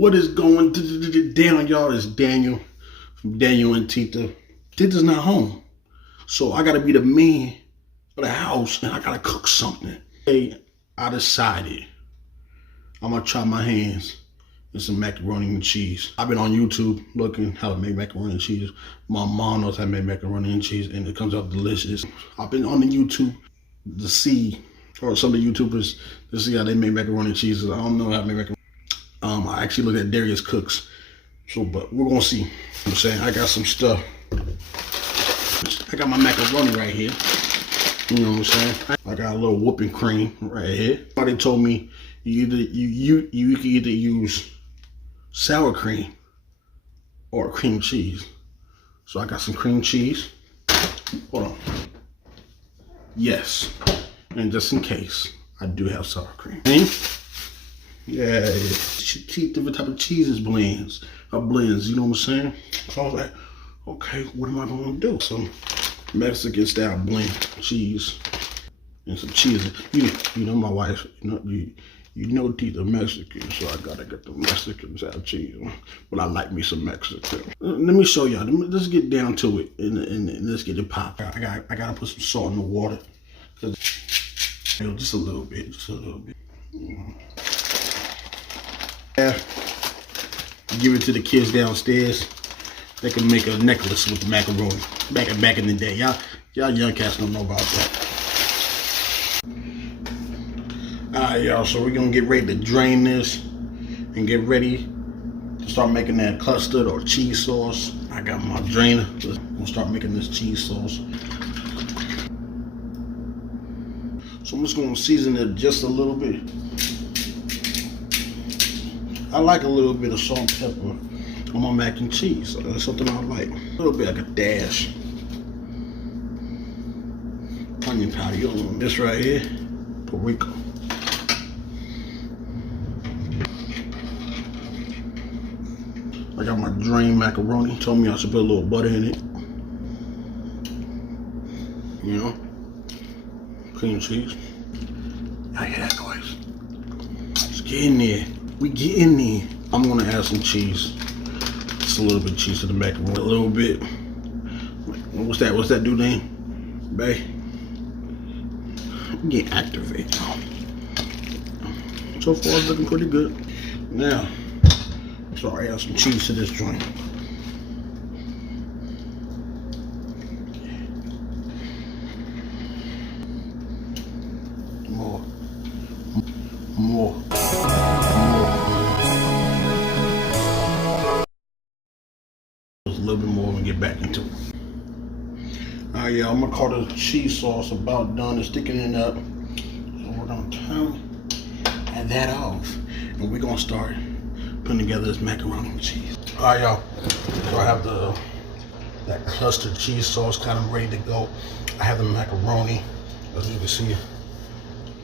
What is going down, y'all? It's Daniel from DanYo&Tita. Tita's not home, so I gotta be the man of the house and I gotta cook something. Hey, I decided I'm gonna try my hands in some macaroni and cheese. I've been on YouTube looking how to make macaroni and cheese. My mom knows how to make macaroni and cheese and it comes out delicious. I've been on the YouTube to see, or some of the YouTubers to see how they make macaroni and cheese. I don't know how to make macaroni. I actually looked at Darius Cooks. So, but we're gonna see. I'm saying I got some stuff. I got my macaroni right here. You know what I'm saying? I got a little whipping cream right here. Somebody told me you can either use sour cream or cream cheese. So I got some cream cheese. Hold on. Yes. And just in case, I do have sour cream. Yeah, different type of cheeses blends, you know what I'm saying? So I was like, okay, what am I gonna do? Some Mexican style blend cheese and some cheese. You know my wife, you know Tita Mexican, so I gotta get the Mexican style cheese. But I like me some Mexican. Let me show y'all. Let's get down to it and let's get it popped. I gotta put some salt in the water, just a little bit, Yeah, give it to the kids downstairs. They can make a necklace with the macaroni. Back in the day, y'all young cats don't know about that. All right, y'all. So we're gonna get ready to drain this and get ready to start making that custard or cheese sauce. I got my drainer. Let's gonna start making this cheese sauce. So I'm just gonna season it just a little bit. I like a little bit of salt and pepper on my mac and cheese. So that's something I like. A little bit, like a dash. Onion powder. You don't want this right here. Paprika. I got my drained macaroni. Told me I should put a little butter in it. You know? Cream cheese. I hear that noise. Let's get in there. We get in there. I'm gonna add some cheese. Just a little bit of cheese to the macaroni. A little bit. What's that dude name? Bay. Get activated. So far it's looking pretty good. Now, so I add some cheese to this joint. More. A little bit more and get back into it. Alright, y'all, I'm gonna call the cheese sauce about done and sticking it up. So we're gonna turn that off and we're gonna start putting together this macaroni and cheese. Alright, y'all, so I have that custard cheese sauce kind of ready to go. I have the macaroni, as you can see,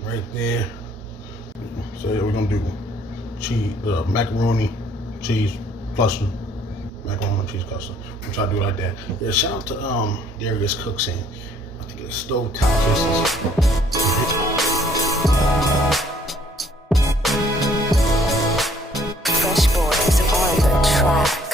right there. So yeah, we're gonna do cheese, macaroni, cheese, custard. Macaroni and cheese custard. I'm trying to do it like that. Yeah, shout out to Darius Cooks and I think it's Stove Top Fresh boys on the track.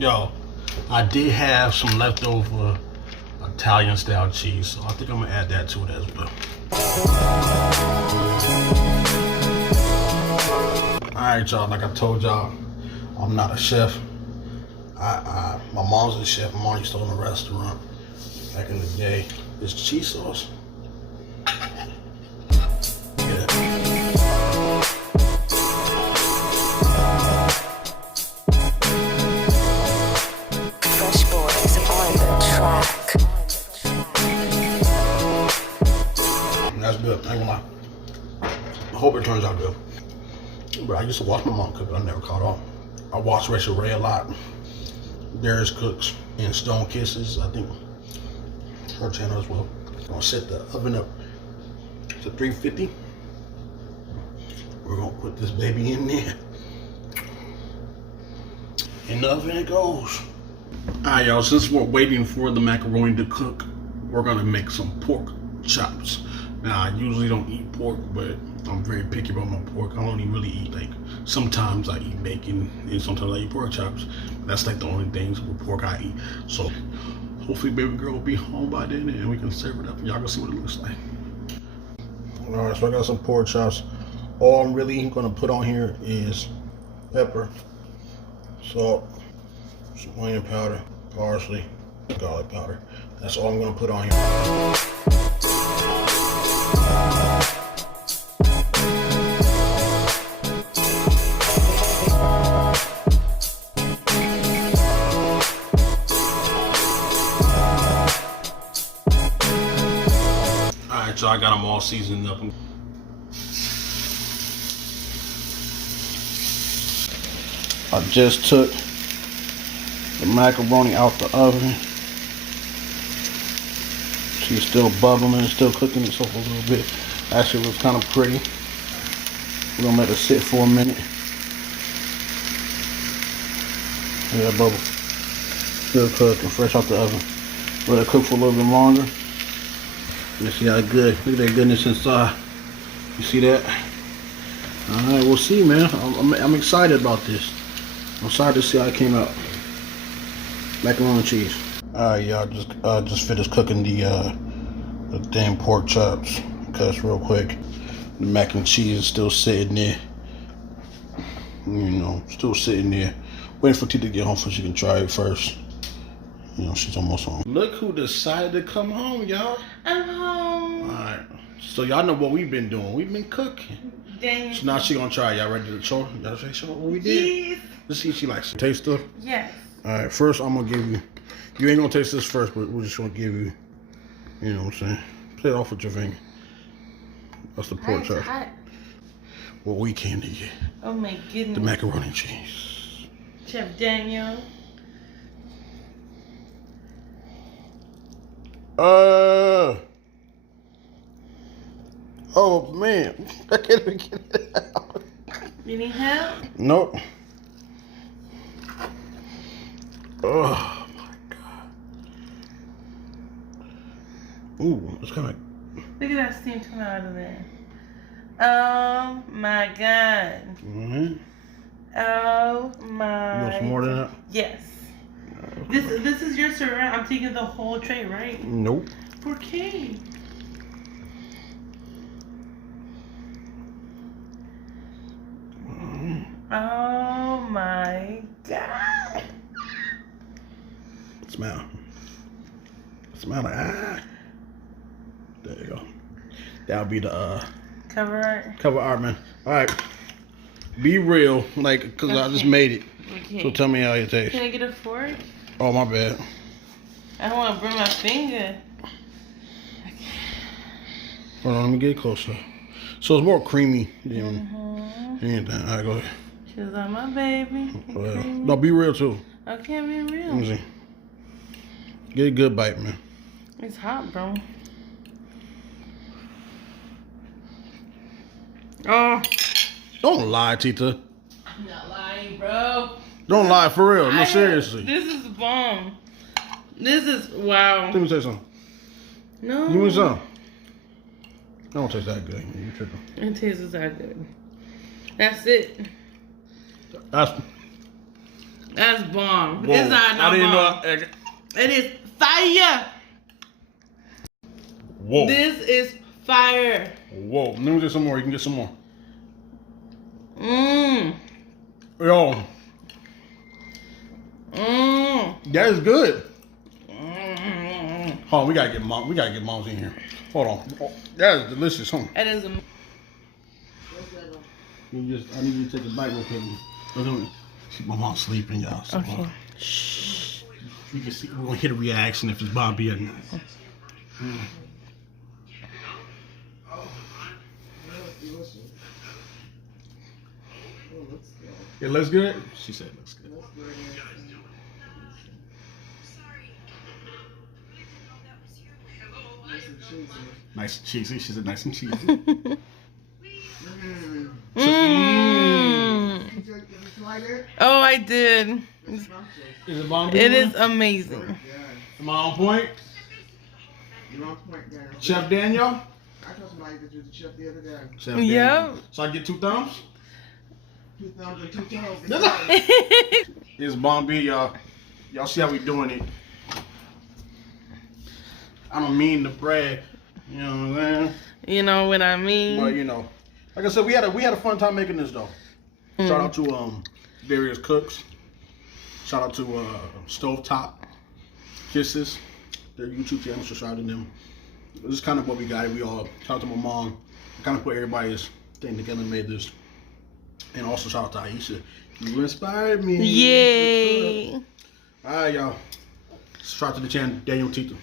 Yo, I did have some leftover Italian style cheese, so I think I'm gonna add that to it as well. Alright, y'all, like I told y'all, I'm not a chef. My mom's a chef. My mom used to own a restaurant back in the day. This cheese sauce. That's good, I ain't gonna lie. I hope it turns out good. But I used to watch my mom cook, but I never caught on. I watch Rachel Ray a lot. Darius Cooks and Stone Kisses, I think her channel as well. I'm gonna set the oven up It's a 350. We're gonna put this baby in there. In the oven it goes. Alright, y'all, since we're waiting for the macaroni to cook, we're gonna make some pork chops. Now, I usually don't eat pork, but I'm very picky about my pork. I only really eat, like, sometimes I eat bacon and sometimes I eat pork chops. That's like the only things with pork I eat. So, hopefully baby girl will be home by then and we can serve it up and y'all can see what it looks like. Alright, so I got some pork chops. All I'm really gonna put on here is pepper, salt, some onion powder, parsley, garlic powder. That's all I'm gonna put on here. Alright, so I got them all seasoned up. I just took the macaroni out the oven. She's still bubbling, still cooking itself a little bit. Actually, it looks kind of pretty. We're gonna let it sit for a minute. Yeah, bubble. Still cooking, fresh out the oven. Let it cook for a little bit longer. You see how good. Look at that goodness inside. You see that? All right, we'll see, man. I'm excited about this. I'm excited to see how it came out. Macaroni and cheese. Alright, y'all, just finished cooking the damn pork chops. Cuts real quick. The mac and cheese is still sitting there. You know, still sitting there. Waiting for Tita to get home so she can try it first. You know, she's almost home. Look who decided to come home, y'all. I'm home. Alright. So y'all know what we've been doing. We've been cooking. Dang. So now she gonna try. Y'all ready to show? Y'all ready to show what we did? Yes. Let's see if she likes it. Taste stuff? Yes. Alright, first I'm gonna give you, you ain't gonna taste this first, but we're just gonna give you, you know what I'm saying? Play it off with your finger. That's the pork chop. What we came to get. Oh my goodness. The macaroni and cheese. Chef Daniel. Oh man, I can't even get it out. You need help? Nope. Oh my god. Ooh, it's kind of. Look at that steam coming out of there. Oh my god. Mm-hmm. Oh my. You want some more than that? Yes. This is your server. I'm taking the whole tray, right? Nope. Okay. Oh my god. Smell. Smell like There you go. That'll be the Cover art. cover art, man. All right. Be real, like, cause I just made it. Okay. So tell me how it tastes. Can I get a fork? Oh my bad. I don't want to burn my finger. Hold on, let me get closer. So it's more creamy than anything. All right, go ahead. She's on my baby. No, be real too. Okay, I'm being Let me real. see. Get a good bite, man. It's hot, bro. Oh. Don't lie, Tita. I'm not lying, bro. Don't lie, for real. No, seriously. This is bomb. This is, wow. Let me say something. No. Give me some. I don't taste that good. You tripping. It tastes that good. That's it. That's bomb. whoa. It's not I didn't bomb. know. It is fire. Whoa. This is fire. Whoa. Let me get some more. You can get some more. Mmm. Yo. Mmm. That is good. Mmm. Hold on, we gotta get moms in here. Hold on. Oh, that is delicious, huh? It is. I need you to take a bite real quick. My mom's sleeping, y'all. So, Okay. Shh. We can see. We're gonna hear the reaction if it's Bobby or not. It looks good. She said it looks good. cheesy. Nice and cheesy. She said nice and cheesy. Did you like it? Oh, I did. It's scrumptious. Is it bomb? It is amazing. Yeah. Am I on point? You're on point, Daniel. Chef Daniel? I told somebody that you was the chef the other day. Chef Daniel. Yep. So I get 2 thumbs? 2 thumbs and 2 toes. It's Bomb B, y'all. Y'all see how we doing it. I don't mean to brag. You know what I'm saying? You know what I mean? But you know, like I said, we had a fun time making this though. Shout out to various cooks. Shout out to Stovetop Kisses, their YouTube channel. Subscribe to them. This is kind of what we got. We all shout out to my mom. Kind of put everybody's thing together and made this. And also shout out to Aisha. You inspired me. Yay. All right, y'all. Subscribe to the channel, DanYo&Tita.